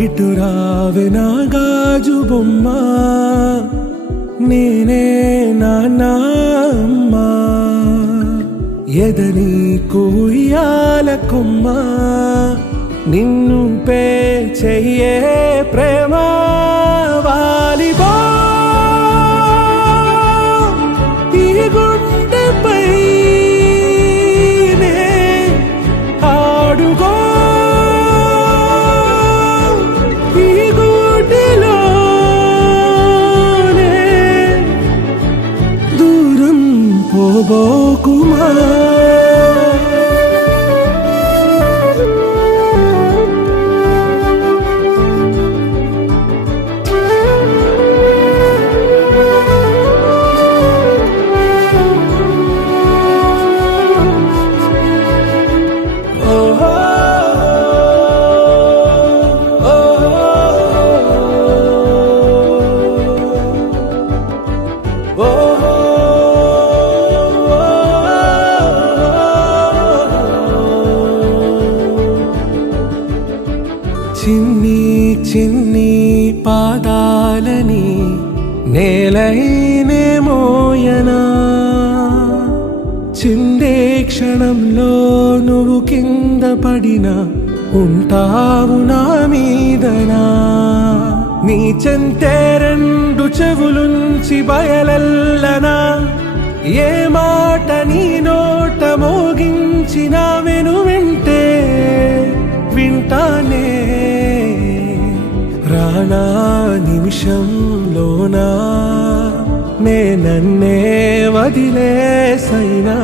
ఇటు రావే నా గాజు బొమ్మ, నేనే నాన్న అమ్మా. ఎదని కుయ్యాల కొమ్మ, నిన్ను పే చెయ్యే ప్రేమ వాలిబా. ఈ గుండెపై నే ఆడుగో, ఈ గూటిలోనే దూరం పోబోకుమా. చిన్ని చిన్ని పాదాలని నేలైనే మోయనా, చిందే క్షణంలో నువ్వు కింద పడినా ఉంటావు నా మీదనా. నీ చెంతే రెండు చెవులుంచి బయలెల్లనా, ఏ మాట నీ నోట మోగించిన వెను వింటే వింటానే. రానా నిమిషంలోనా నే నన్నే వదిలేసైనా.